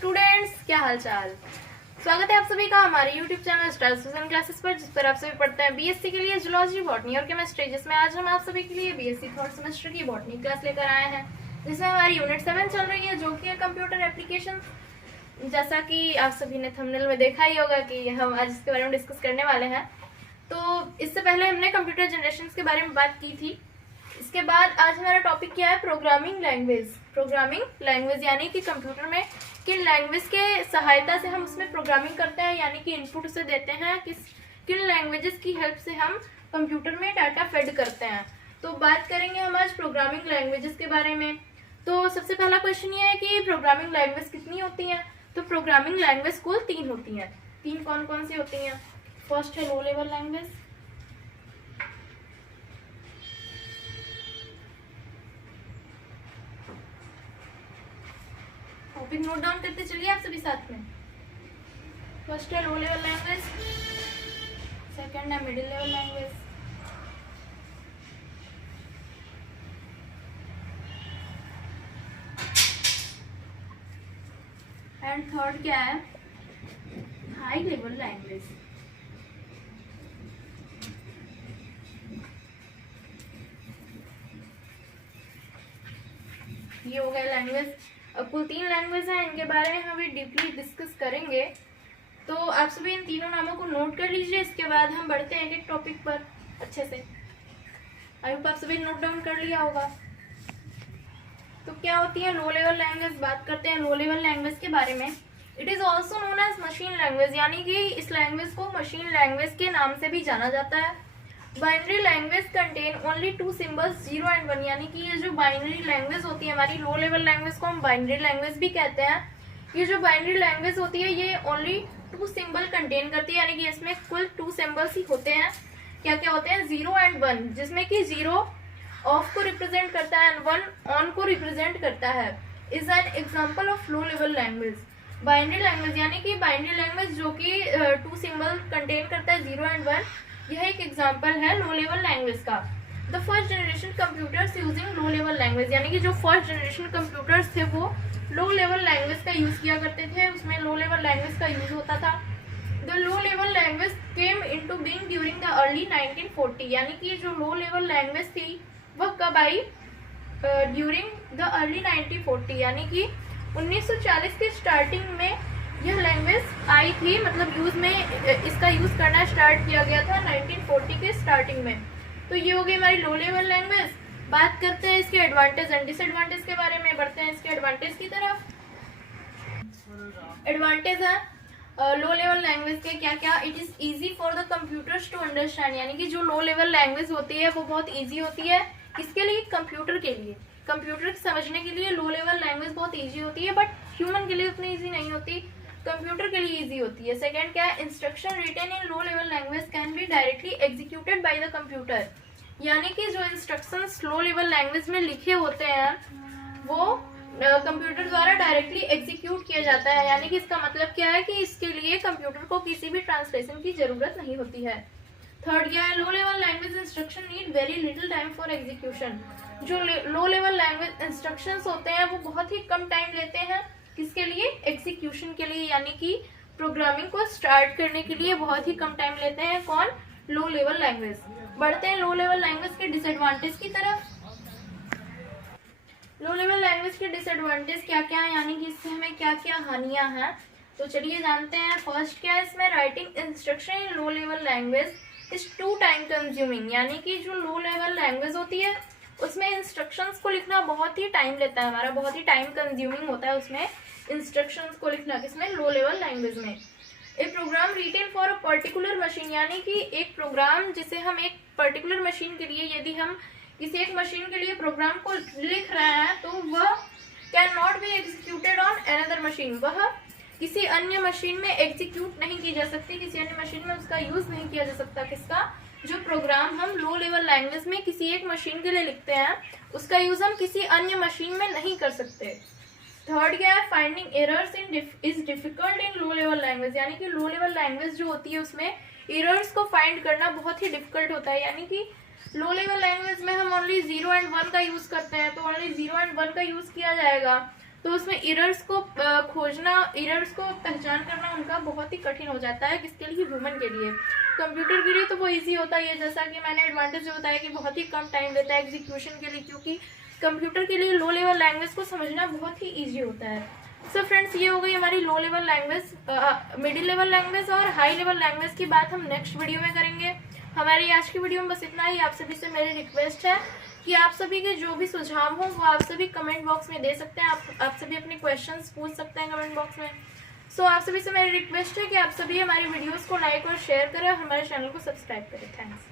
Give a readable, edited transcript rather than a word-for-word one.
Students, क्या हाल चाल। स्वागत है आप सभी का हमारे YouTube channel star tuition classes पर, जिस पर आप सभी पढ़ते हैं बीएससी के लिए जूलॉजी, बॉटनी और केमिस्ट्री, जिसमें आज हम आप सभी के लिए बीएससी थर्ड सेमेस्टर की बॉटनी क्लास लेकर आए हैं, जिसमें हमारी यूनिट 7 चल रही है, जो कि है कंप्यूटर एप्लीकेशन। जैसा कि आप सभी ने थंबनेल में देखा ही होगा कि हम आज इसके बारे में डिस्कस करने वाले हैं। तो इससे पहले हमने कंप्यूटर जनरेशन के बारे में बात की थी। इसके बाद आज हमारा टॉपिक क्या है, प्रोग्रामिंग लैंग्वेज। प्रोग्रामिंग लैंग्वेज यानी कि कंप्यूटर में किन लैंग्वेज के सहायता से हम उसमें प्रोग्रामिंग करते हैं, यानी कि इनपुट उसे देते हैं, किन लैंग्वेजेस की हेल्प से हम कंप्यूटर में डाटा फेड करते हैं। तो बात करेंगे हम आज प्रोग्रामिंग लैंग्वेजेस के बारे में। तो सबसे पहला क्वेश्चन ये है कि प्रोग्रामिंग लैंग्वेज कितनी होती हैं। तो प्रोग्रामिंग लैंग्वेज कुल 3 होती हैं। 3 कौन कौन सी होती हैं? फर्स्ट है लो level language, topic note down करते चलिए आप सभी साथ में। फर्स्ट है लो लेवल लैंग्वेज, सेकंड है middle level language, and third क्या है, हाई लेवल लैंग्वेज। ये हो गया लैंग्वेज। अब कुल 3 लैंग्वेज हैं, इनके बारे में हम अभी डीपली डिस्कस करेंगे। तो आप सभी इन तीनों नामों को नोट कर लीजिए, इसके बाद हम बढ़ते हैं एक टॉपिक पर अच्छे से। आई होप आप सभी नोट डाउन कर लिया होगा। तो क्या होती है लो लेवल लैंग्वेज? बात करते हैं लो लेवल लैंग्वेज के बारे में। It is also known as machine language, यानी कि इस लैंग्वेज को मशीन लैंग्वेज के नाम से भी जाना जाता है। Binary language contain only 2 symbols 0 and 1, यानी कि ये जो बाइनरी लैंग्वेज होती है हमारी, लो लेवल लैंग्वेज को हम बाइनरी लैंग्वेज भी कहते हैं। ये जो बाइनरी लैंग्वेज होती है ये ओनली 2 सिंबल कंटेन करती है, यानी कि इसमें कुल 2 सिंबल्स ही होते हैं। क्या क्या होते हैं? 0 एंड 1, जिसमें कि 0 ऑफ को रिप्रेजेंट करता है एंड 1 ऑन को रिप्रेजेंट करता है। Is an example of low level language. Binary language यानी कि बाइनरी लैंग्वेज जो कि 2 सिंबल कंटेन करता है 0 एंड 1, यह एक एग्जाम्पल है लो लेवल लैंग्वेज का। The first generation computers using low level language, यानी कि जो फर्स्ट जनरेशन कंप्यूटर्स थे वो लो लेवल लैंग्वेज का यूज किया करते थे, उसमें लो लेवल लैंग्वेज का यूज होता था। The low level language came into being during the early 1940, यानी कि जो लो लेवल लैंग्वेज थी वह कब आई? ड्यूरिंग द अर्ली 1940, यानी कि 1940 के स्टार्टिंग में यह लैंग्वेज आई थी, मतलब यूज में इसका यूज करना स्टार्ट किया गया था 1940 के स्टार्टिंग में। तो ये हो गई हमारी लो लेवल लैंग्वेज। बात करते हैं इसके एडवांटेज एंड डिसएडवांटेज के बारे में, बढ़ते हैं इसके एडवांटेज की तरफ। एडवांटेज है लो लेवल लैंग्वेज के क्या क्या? It is easy for the computers to understand, यानी कि जो लो लेवल लैंग्वेज होती है वो बहुत इजी होती है। किसके लिए? कंप्यूटर के लिए। कंप्यूटर समझने के लिए लो लेवल लैंग्वेज बहुत इजी होती है, बट ह्यूमन के लिए उतनी इजी नहीं होती, कंप्यूटर के लिए इजी होती है। सेकंड क्या है? Instruction written in low level language can be directly executed by the computer, यानी कि जो इंस्ट्रक्शंस लो लेवल लैंग्वेज में लिखे होते हैं वो कंप्यूटर द्वारा डायरेक्टली एग्जीक्यूट किया जाता है, यानी कि इसका मतलब क्या है कि इसके लिए कंप्यूटर को किसी भी ट्रांसलेशन की जरूरत नहीं होती है। थर्ड क्या है? लो level language instruction need very little time for execution. जो लो लेवल लैंग्वेज इंस्ट्रक्शंस होते हैं वो बहुत ही कम टाइम लेते हैं, किसके लिए? एग्जीक्यूशन के लिए, यानी कि प्रोग्रामिंग को स्टार्ट करने के लिए बहुत ही कम टाइम लेते हैं। कौन? लो लेवल लैंग्वेज। बढ़ते हैं लो लेवल लैंग्वेज के डिसएडवांटेज की तरफ। लो लेवल लैंग्वेज के डिसएडवांटेज क्या क्या है, यानी कि इससे हमें क्या क्या हानियां हैं, तो चलिए जानते हैं। फर्स्ट क्या है? इसमें writing instruction in low level language is too time consuming, यानी कि जो लो लेवल लैंग्वेज होती है उसमें इंस्ट्रक्शंस को लिखना बहुत ही टाइम लेता है, हमारा बहुत ही टाइम कंज्यूमिंग होता है उसमें इंस्ट्रक्शंस को लिखना। किसमें? लो लेवल लैंग्वेज में। A program written for a particular machine, यानी कि एक प्रोग्राम जिसे हम एक पर्टिकुलर मशीन के लिए, यदि हम किसी एक मशीन के लिए प्रोग्राम को लिख रहे हैं तो वह can not be executed on another machine, वह किसी अन्य मशीन में एग्जीक्यूट नहीं की जा सकती, किसी अन्य मशीन में उसका यूज नहीं किया जा सकता। किसका? जो प्रोग्राम हम लो लेवल लैंग्वेज में किसी एक मशीन के लिए लिखते हैं उसका यूज हम किसी अन्य मशीन में नहीं कर सकते। थर्ड क्या है? Finding errors is difficult in low level language, यानी कि लो लेवल लैंग्वेज जो होती है उसमें एरर्स को फाइंड करना बहुत ही डिफिकल्ट होता है, यानी कि लो लेवल लैंग्वेज में हम ओनली 0 एंड 1 का यूज करते हैं, तो ओनली 0 एंड 1 का यूज किया जाएगा। तो उसमें एरर्स को खोजना, एरर्स को पहचान करना उनका बहुत ही कठिन हो जाता है। किसके लिए? ह्यूमन के लिए। कंप्यूटर के लिए तो वो इजी होता है, जैसा कि मैंने एडवांटेज जो बताया कि बहुत ही कम टाइम लेता है एग्जीक्यूशन के लिए, क्योंकि कंप्यूटर के लिए लो लेवल लैंग्वेज को समझना बहुत ही ईजी होता है। सो फ्रेंड्स, ये हो गई हमारी लो level language, middle level language और हाई लेवल लैंग्वेज की बात हम नेक्स्ट वीडियो में करेंगे। हमारी आज की वीडियो में बस इतना ही। आप सभी से मेरी रिक्वेस्ट है कि आप सभी के जो भी सुझाव हों वो आप सभी कमेंट बॉक्स में दे सकते हैं। आप सभी अपने क्वेश्चंस पूछ सकते हैं कमेंट बॉक्स में। सो आप सभी से मेरी रिक्वेस्ट है कि आप सभी हमारी वीडियोस को लाइक और शेयर करें और हमारे चैनल को सब्सक्राइब करें। थैंक्स।